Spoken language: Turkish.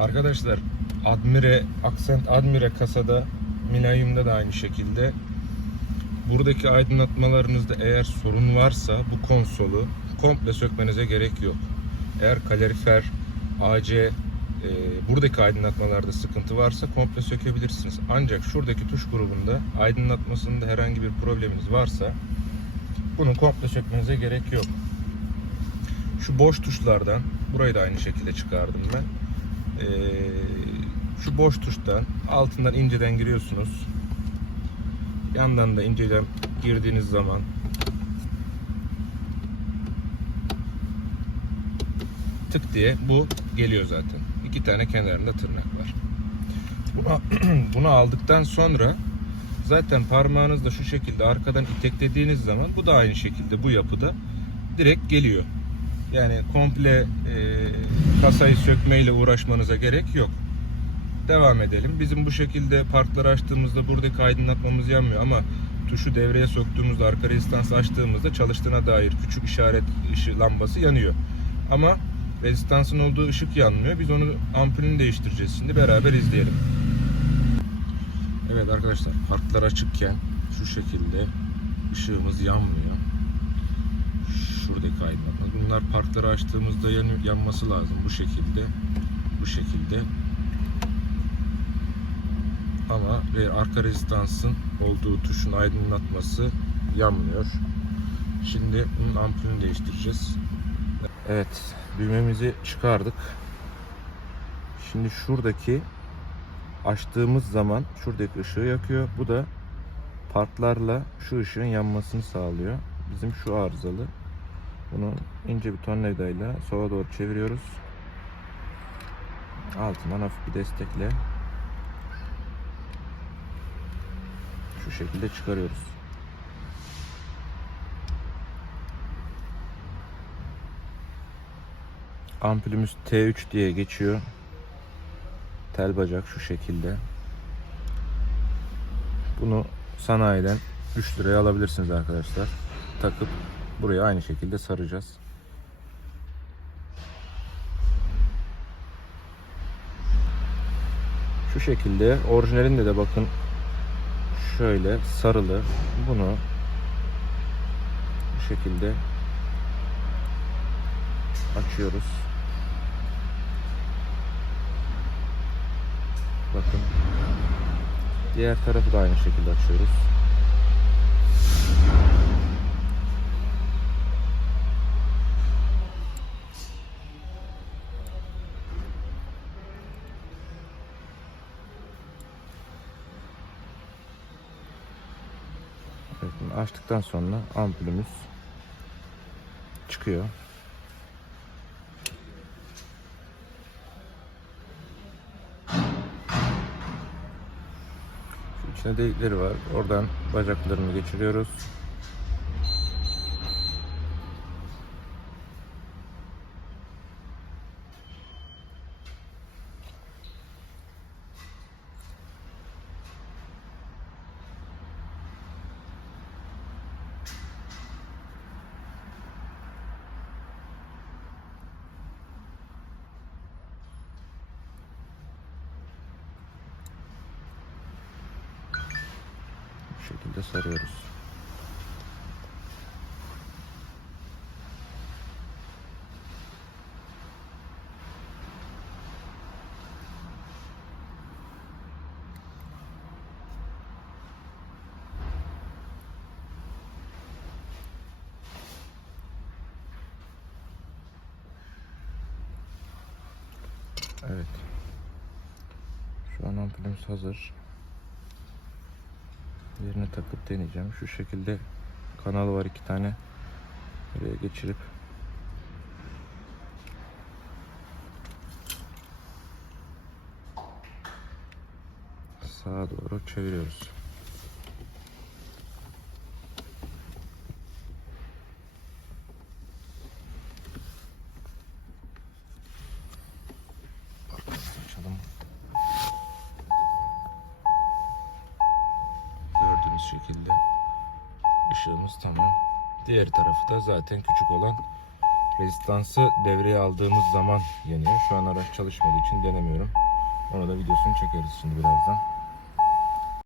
Arkadaşlar Admire, Accent Admire kasada Minayim'de de aynı şekilde. Buradaki aydınlatmalarınızda eğer sorun varsa bu konsolu komple sökmenize gerek yok. Eğer kalorifer, AC, e, buradaki aydınlatmalarda sıkıntı varsa komple sökebilirsiniz. Ancak şuradaki tuş grubunda aydınlatmasında herhangi bir probleminiz varsa bunu komple sökmenize gerek yok. Şu boş tuşlardan, burayı da aynı şekilde çıkardım ben. Ee, şu boş tuştan altından inceden giriyorsunuz. Yandan da inceden girdiğiniz zaman tık diye bu geliyor zaten. İki tane kenarında tırnak var. Bunu, bunu aldıktan sonra zaten parmağınızla şu şekilde arkadan iteklediğiniz zaman bu da aynı şekilde bu yapıda direkt geliyor. Yani komple e, kasayı sökmeyle uğraşmanıza gerek yok. Devam edelim. Bizim bu şekilde parkları açtığımızda buradaki aydınlatmamız yanmıyor ama tuşu devreye soktuğumuzda arka rezistans açtığımızda çalıştığına dair küçük işaret ışığı lambası yanıyor. Ama rezistansın olduğu ışık yanmıyor. Biz onu ampulünü değiştireceğiz şimdi beraber izleyelim. Evet arkadaşlar parklar açıkken şu şekilde ışığımız yanmıyor. Şuradaki aydınlatma. Bunlar parkları açtığımızda yanı- yanması lazım bu şekilde. Bu şekilde. Ama ve arka rezistansın olduğu tuşun aydınlatması yanmıyor. Şimdi bunun ampulünü değiştireceğiz. Evet, düğmemizi çıkardık. Şimdi şuradaki açtığımız zaman şuradaki ışığı yakıyor. Bu da parklarla şu ışığın yanmasını sağlıyor. Bizim şu arızalı. Bunu ince bir tornavidayla sola doğru çeviriyoruz. Altından hafif bir destekle şu şekilde çıkarıyoruz. Ampulümüz T3 diye geçiyor. Tel bacak şu şekilde. Bunu sanayiden 3 liraya alabilirsiniz arkadaşlar. Takıp buraya aynı şekilde saracağız. Şu şekilde orijinalinde de bakın şöyle sarılı bunu bu şekilde açıyoruz. Bakın. Diğer tarafı da aynı şekilde açıyoruz. Evet, bunu açtıktan sonra ampulümüz çıkıyor. Şu içine delikleri var. Oradan bacaklarını geçiriyoruz. Şekilde sarıyoruz. Evet. Şu an ampulümüz hazır. Yerine takıp deneyeceğim. Şu şekilde kanal var iki tane. Buraya geçirip sağa doğru çeviriyoruz. Açalım. Gördüğünüz şekilde ışığımız tamam. Diğer tarafı da zaten küçük olan Rezistansı devreye aldığımız zaman yanıyor. Şu an araç çalışmadığı için denemiyorum. Ona da videosunu çekeriz şimdi birazdan.